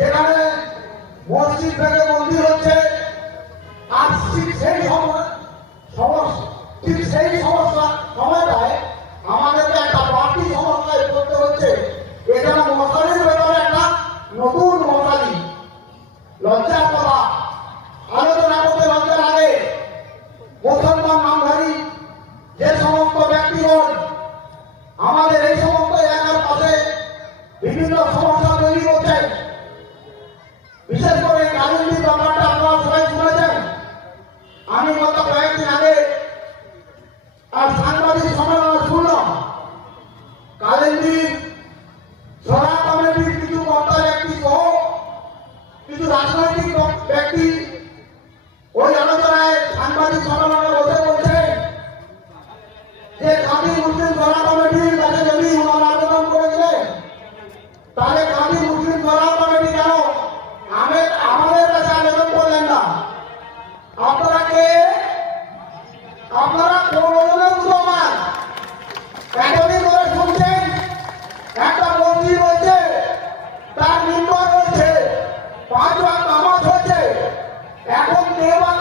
যেখানে মসজিদ থেকে মন্দির হচ্ছে, আর ঠিক সেই সমস্যা সময়টায় আমাদেরকে একটা বাড়তি সমস্যায় পড়তে হচ্ছে। এখানে মশারির ব্যাপারে একটা নতুন মশারি, লজ্জার কথা, আলোচনা করতে লজ্জা লাগে। মুসলমান নামধারী যে সমস্ত ব্যক্তিগণ আমাদের এই সমস্ত এলাকার পাশে বিভিন্ন সমস্যা তৈরি করছেন, বিশেষ করে কালিন্দির ব্যাপারটা আপনারা সবাই শুনেছেন। আমি গত কয়েকদিন আগে আর সাংবাদিক সম্মেলন শুনলাম, কালিন্দির সভা কমিটির কিছু কর্তা ব্যক্তি সহ কিছু রাজনৈতিক ব্যক্তি ওই আলোচনায় সাংবাদিক সম্মেলনে বসে বলছে যে কাঁদি মুসলিম সভা কমিটির কাছে যদি ওনারা আবেদন করেছিলেন, তাহলে কাঁদি মুসলিম সভা কমিটি কেন আমাদের কাছে আবেদন করলেন না? আপনারা কে? আপনারা কোনজনের মুসলমান? এতদিন ধরে শুনছেন একটা মন্দির রয়েছে, তার নির্মাণ হয়েছে, 5 ওয়াক্ত নামাজ হচ্ছে, এখন কেউ বা